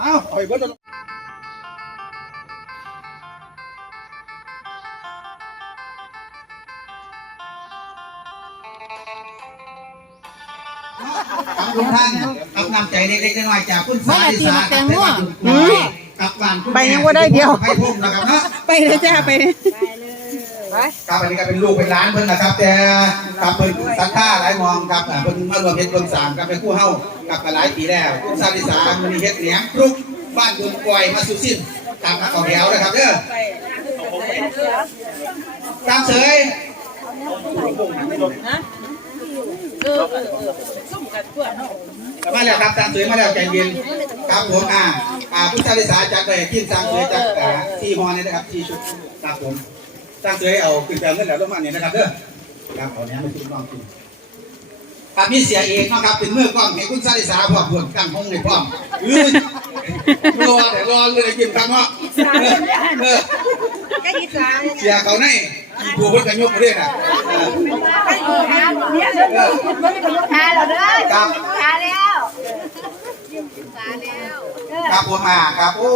อ้าวเอาไปเบิดแล้วขอบคุณท่านกับนำใจเล็กๆน้อยๆจากคุณสาธิสากับแต่ว่าคุณกล้วยกับบ้านคุณไปยังบ่าได้เดียวให้พุ่มนะครับเนาะ ไปเลยจ้าไปเลย ครับอันนี้ก็เป็นลูกเป็นหลานเพิ่นนะครับ แต่กับเพิ่นศรัทธาหลายมองครับเพิ่นมารวมเฮ็ดรวมสร้างกับเป็นคู่เฮากับกันหลายปีแล้วคุณสาธิสามื้อนี้เฮ็ดเหลียงครุกบ้านคุณกวยมาสู่สิ้นตามมาเข้าแถวนะครับเด้อตามเสยมาแล้วครับตามสวยมาแล้วใจเย็นครับผมอ่าอ่าผู้ชาลิสาจากไปกินตามสวยจากที่ฮอนี่นะครับที่ชุดครับผม ตามสวยเอาขึ้นไปเอาเงินแล้วลงมาเนี่ยนะครับเด้อครับเอาเนี้ยมาชุดน้องกินครับมีเสียเองนะครับเป็นมือกล้องให้คุณชาลิสาพร้อมบวนกั้งห้องในพร้อมอือรอแต่รอเลยกินครับเนาะเออก็อีสานเสียเขาในผู้คนกันยกมาเรื่อยน่ะเออเนี่ยเด้อทาแล้วเด้อครับทาแล้วทาแล้วครับผมอ่าครับโอ้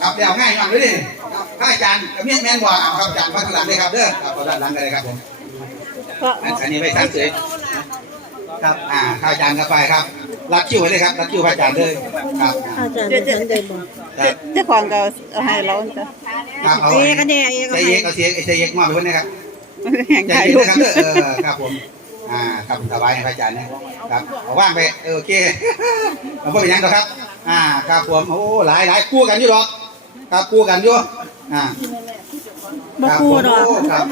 ครับเดี๋ยวง่ายหน่อยเลยดิ ครับถ้าอาจารย์เมียนแมนบอกครับอาจารย์พัฒนาเลยครับเด้อครับขอด้านหลังกันเลยครับผมอันนี้ไว้ตั้งเฉยครับอ่าข้าอาจารย์กับไปครับ รัดคิวไว้เลยครับรัดคิวพระอาจารย์เลยครับอาจารย์ฉันเดินบอกครับเจ้าของก็เอาให้เราจ้ะครับเอาเอ๊ะกันเนี่ยเอ๊ะก็ใจให้เย็นเอาเสียงใจเย็นมาไปคนนะครับแห่งใจถ่ายเย็นรูปนะครับเด้อเออครับผมอ่าครับสบายให้พระอาจารย์นะครับเอาว่างไปเออโอเคเราไม่เป็นหยังหรอกครับ อ่าครับผมโอ้หลายหลายคู่กันอยู่หรอกครับคู่กันอยู่ อ่าบ่กูดอกครับ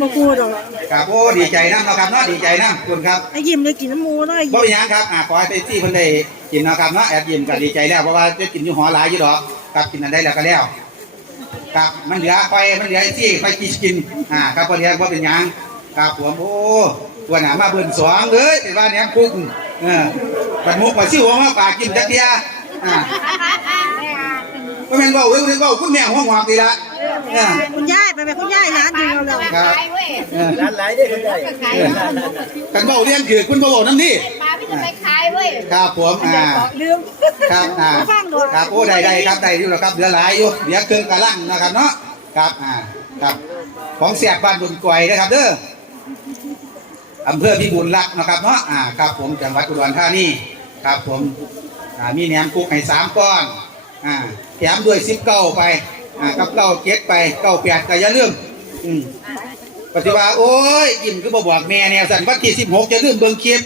บ่กูดอกครับโอ้ดีใจน้ำเนาะครับเนาะดีใจน้ำคุณครับไอ้ยิ้มได้กินน้ำมูเนาะไอ้บ่ยิ้มเป็นหยังครับอ่าขอให้เต็มที่เพิ่นได้กินเนาะครับเนาะแอบยิ้มก็ดีใจแล้วเพราะว่าจะกินอยู่หอหลายอยู่ดอกครับกินอันใดแล้วก็แล้วครับมันเหลือไปมันเหลือที่ไปกินกินอ่าครับบ่เหลือบ่เป็นหยังครับผมโอ้ตัวหนามาเบิ่นสองเลยเป็นว่าแหนมคุกเออปันมุกปันซิวมาฝากกินจักเดียอ่า บ่แม่นเว้าเว้ยเว้าคุณแม่ห้องหอกดีละเออคุณยายไปไปคุณยายร้านอยู่เราครับขายเว้ยร้านไหนได้คนใหญ่ขายกันเว้าเรียนคือคุณบ่เว้านำดิปลาพี่จะไปขายเว้ยครับผมอ่าลืมครับอ่าครับโอ้ได้ได้ครับได้อยู่แล้วครับเหลือหลายอยู่เหลือเครื่องกะลังนะครับเนาะครับอ่าครับของเสียบบ้านบุญกวยนะครับเด้ออำเภอพิบูลรักนะครับเนาะอ่าครับผมจังหวัดอุดรธานีครับผมอ่ามีแหนมกุกให้สามก้อนอ่า ถมด้วยซิปเก้าไปอ่ากับเก้าเก็ดไปเก้าแปดก็อย่าลืมอืมปฏิว่าโอ้ยยิ้มคือบ่บอกแม่เนี่ยสันวันที่สิบหกอย่าลืมเบิ่งคลิป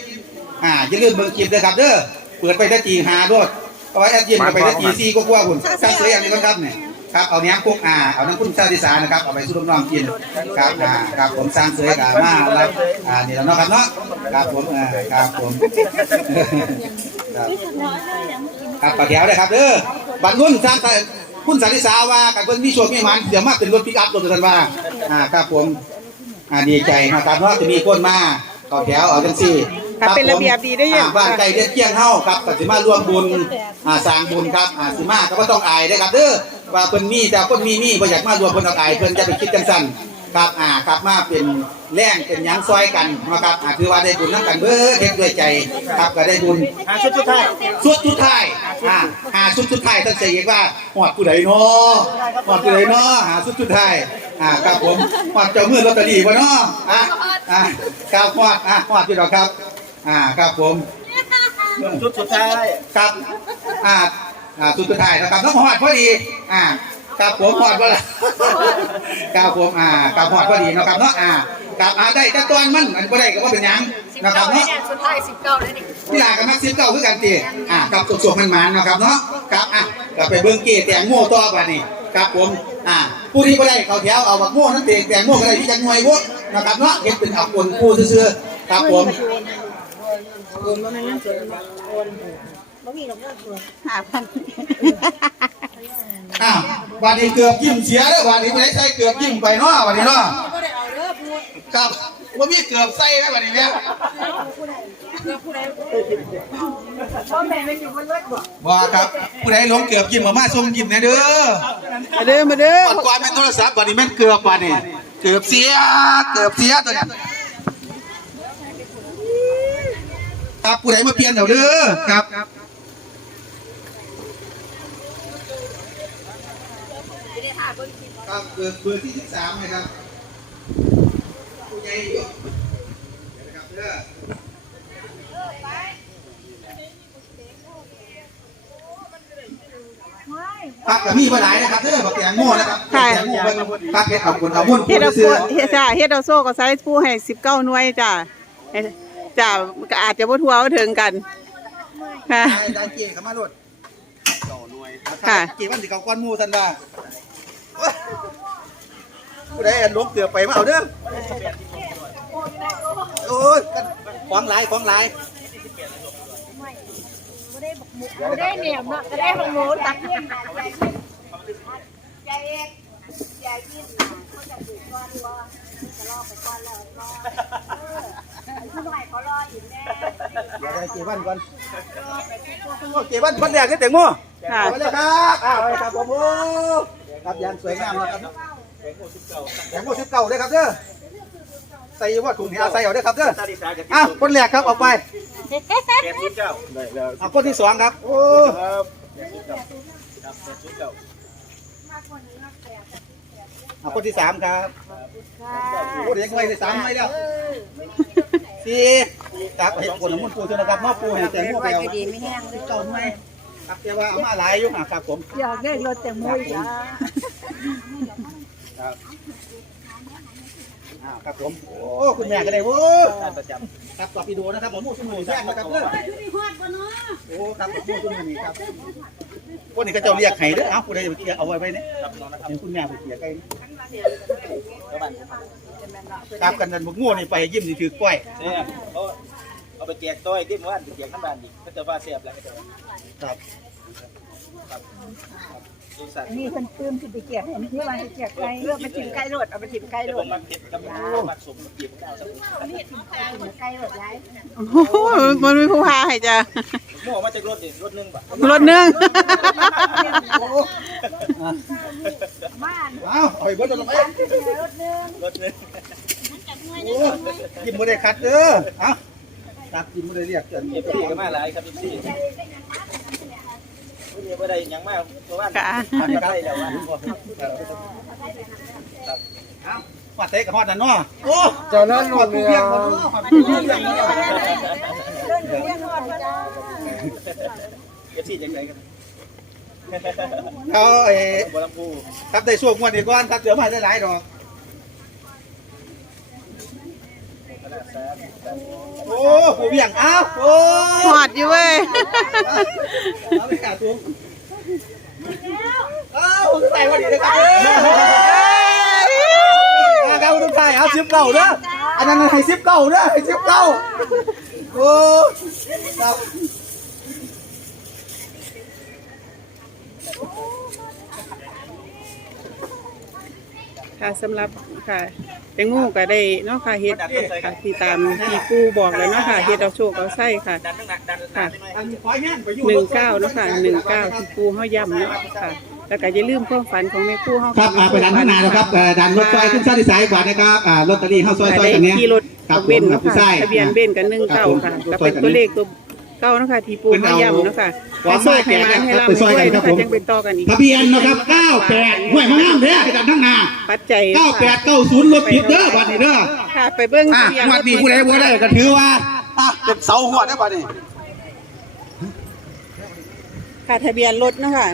อ่าอย่าลืมเบิ่งคลิปด้วยครับเด้อเปิดไปแตะตีหาโดดเอาไว้แอดเย็นก็ไปแตะตีซีก็กลัวคุณสร้างเสียอย่างนี้ครับเนี่ยครับเอาเนี้ยพวกอ่าเอาน้ำคุณชาติสานะครับเอาไปสู้น้องๆกินครับอ่าครับผมสร้างเสือกับมาแล้วอ่านี่แล้วเนาะครับเนาะครับผมอ่าครับผมครับครับปะแถวเลยครับเด้อ บัตรนุ่นสร้างแต่คุณสันติสาว่ากันเพิ่นมีโชคมีหมันเดี๋ยวมาเป็นรถปิกอัพรถทันว่าอ่าครับผมอ่าดีใจนะครับเนาะจะมีคนมาต่อแถวเอาจังซี่ครับเป็นระเบียบดีได้ยังอ่าบ้านใกล้เด็ดเคียงเฮาครับก็สิมาร่วมบุญอ่าสร้างบุญครับอ่าสิมาก็บ่ต้องอายเด้อครับเด้อว่าเพิ่นมีแต่คนมีมีบ่อยากมารวมเพิ่นเอาอายเพิ่นจะไปคิดจังซั่น ครับอ่าครับมาเป็นแรงเป็นหยังซอยกันนะครับอ่าคือว่าได้บุญนํกันเบิดเฮ็ดด้วยใจครับก็ได้บุญหาชุดสุดท้ายสุดสุดท้ายอ่าหาสุดสุดท้ายตั้งใจเองว่าฮอดผู้ใดเนาะฮอดผู้ใดเนาะหาสุดสุดท้ายอ่าครับผมฮอดเจ้ามือลอตเตอรี่บ่เนาะอะอ่าครับฮอดอะฮอดอยู่ดอกครับ อ่าครับผมชุดสุดท้ายครับอ่าอ่าสุดท้ายนะครับน้องหอดพอดีอ่า ครับผมหอดว่าละครับผมอ่าครับหอดพอดีเนาะครับเนาะอ่าครับอ่าได้แต่ตอนมันมันก็ได้ก็ว่าเป็นหยังนะครับเนาะสุดท้ายสิบเก้าเลยนี่ที่ลากับมักซิบเก้าคือกันตีอ่ากับสุกสุกมันมันๆนะครับเนาะครับอะก็ไปเบิ้งเกตแตงโม่ต่อไปนี่ครับผมอ่าผู้ที่บ่ได้เขาแถวเอาบักโม่นั่นเตงแตงโม่ก็ได้ที่จังหน่วยบุนะครับเนาะเห็นเป็นเอาคนผู้ซื่อๆครับผมหาพัน อ้าววันนี้เกือบยิ้มเสียแล้ววันนี้ไม่ได้ใส่เกือบยิ้มไปเนาะวันนี้เนาะครับว่ามีเกือบใส่ไหมวันนี้เนี่ยว่าครับผู้ใดหลงเกือบยิ้มมามาส่งยิ้มนะเด้อมาเด้อมาเด้อก่อนก่อนเป็นโทรศัพท์วันนี้แม่นเกือบวันนี้เกือบเสียเกือบเสียตัวเนี้ยครับผู้ใดมาเปลี่ยนเดี๋ยวเด้อครับ ครับเบอร์เบอร์ที่สิบสามนะครับผู้ใหญ่อยู่เดี๋ยวนะครับเด้อครับกับมีมาหลายนะครับเด้อบักแตงโม่นะครับบักแตงโม่เบิ่งครับเฮ็ดเอาคนเอามุ่นเฮ็ดเอาเสื้อเฮ็ดจ้าเฮ็ดเอาโซ่ก็ใส่ผู้ให้19หน่วยจ้าให้จ้าก็อาจจะบ่ทั่วถึงกันค่ะ ได้ได้เกี่ยเข้ามาโลดค่ะ เกี่ยวันสิเขาก้อนหมูสันว่า ผู้ใดอันลงเกือบไปมาเอาเด้อโอ้ยกันของหลายของหลายก็ได้เหนียวเนาะก็ได้ของหมูตักเดี๋ยวได้เกี่ยวันก่อนโอ้เกี่ยวันคนแรกนี่แตงโมค่ะเอาเลยครับอ้าวเอาเลยครับผมโอ้ ครับยางสวยงามนะครับแตงโมสิบเก้าเลยครับเด้อใส่ว่าถุงเหียใส่เอาเด้อครับเด้อตาดีสาจะอ้าวคนแรกครับเอาไปแปดสิบเก้าได้แล้วเอาคนที่สองครับ โอ้ครับแปดสิบเก้าครับแปดสิบเก้าเอาคนที่สามครับโอ้เด็กไว้ได้สามไว้แล้วสี่ครับเห็ดผลน้ำมันปูเท่านะครับมอปูให้แตงโมไปเอาดีไม่แห้งเลยเก่าไหม ครับแต่ว่าเอามาหลายอยู่อะครับผมอยากได้รถแต่หมูจ้าครับอ้าวครับผมโอ้คุณแม่ก็ได้โอ้ทานประจครับต่อปีโดนะครับผมมูสมุนแซ่บนะครับเด้อโอ้ครับผมมูสมุนนี่ครับพวกนี้ก็เจ้าเรียกไห้เด้อเอาผู้ใดจะไปเกี่ยเอาไว้ไว้เนี่ยำครับน้องนะครับเห็นคุณแม่ไปเกี่ยไก่แล้วบ้านครับกันนันบกงูนี่ไปยิ้มนี่ถือกล้วย ไปแจกต้อยที่หมู่บ้านไปแจกข้างบ้านดิก็จะว่าแซ่บแล้วก็จะครับครับดูสัตว์มีคนตื้มที่ไปเกียกเห็นที่ว่าไปเกียกไก่เลือกไปถิ่มไก่รถเอาไปถิ่มไก่เดี๋ยรวผถมมาเก็บกับมัดสมเก็บข้าวสักถิ่มไก่รถย้ายโอ้โหมันมีผู้พาให้จ้าหม้อมาจากรถดิรถนึงป่ะรถหนึง บ้านเอาเอาไปเบิดตัวลงไปรถนึงรถนึงโอ้กินบ่ได้คัดเด้อเอา ตัดกินบ่ได้เรียกจนเก็บพี่ก็มาหลายครับพี่วันนี้ไม่ได้ยังมากเพราะว่าค่ะอันนี้ได้แล้วว่าเอาว่าเตะกับฮอดนั่นเนาะโอ้เจ้านั้นฮอดผู้เลี้ยงบ่เนาะฮอดผู้เลี้ยงบ่เนาะเก็บที่จังไรกันเขาเอ้ บัวลำพู ครับได้ช่วงงวดนี้ก่อนครับเดี๋ยวมาให้หลายๆดอก โอ้ผู้เลี้ยงอ้าวโอ้หอดอยู่เว้ยเอาไปขาตุ้มอ้าวใส่วันนี้เลยครับเอาครับทุกท่านเอาซิปเก่าเด้ออันนั้นให้ซิปเก่าเด้อให้ซิปเก่าโอ้ครับ ค่ะสำหรับค่ะแตงโมก็ได้เนาะค่ะเฮ็ดค่ะที่ตามที่กูบอกแล้วเนาะค่ะเฮ็ดเอาโชคเอาไส้ค่ะ ดันตั้งหนักดันดันหน่อยอันนี้ขอแห้งไปอยู่หนึ่งเก้าเนาะค่ะหนึ่งเก้าที่กูเฮาย่ำเนาะค่ะ แล้วก็อย่าลืมความฝันของแม่กูเฮาครับอ่าไปดันข้างหน้าแล้วครับเอ่อดันรถไฟขึ้นชาติสายกว่านะครับอ่าลอตเตอรี่เข้าซอยซอยได้กันเนี้ย ขี่รถครับเบนผมเนาะผู้ชาค่ะยทะเบียนเบนกันหนึ่งเก้าค่ะครับก็ผมเป็นตัวเลขตัว เก้าเนาะค่ะที่ปูเฮาย่ำเนาะค่ะเป็นให้เอาโชคให้มาให้ครับเราไปซอยด้กัวยนครับเนาะผมค่ะจังเป็นต่อกันอีกทะเบียนนะครับ98ห่วยมางามเด้อไปดันข้างหน้าปัจจัย98 90รถผิดเด้อบัดนี้เด้อค่ะไปเบิ่งอะทะเบียนงวดนี้ผู้ใดบ่ได้ก็ถือว่าอะเป็นเสาหัวได้อบัดนี้ค่ะทะเบียนรถเนาะค่ะ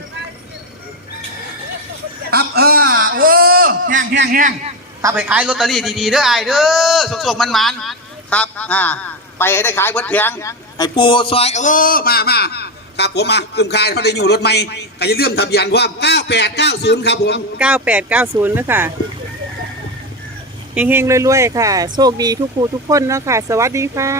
ครับเออโอ้แห้งแห้งแห้งถ้าไปขายลอตเตอรี่ดีๆเด้อไอ้ายเด้อสุกๆมันๆครับอ่า ไปให้ได้ขายเบิดแพงให้ปูซอย โอ้มามาครับผมมาคุ้มค่าเขาได้อยู่รถใหม่ก็จะเลื่อมทะเบียนว่า9890 ครับผม9890เนะค่ะเฮงๆรวยๆค่ะ โชคดีทุกครูทุกคนเนาะค่ะ สวัสดีค่ะ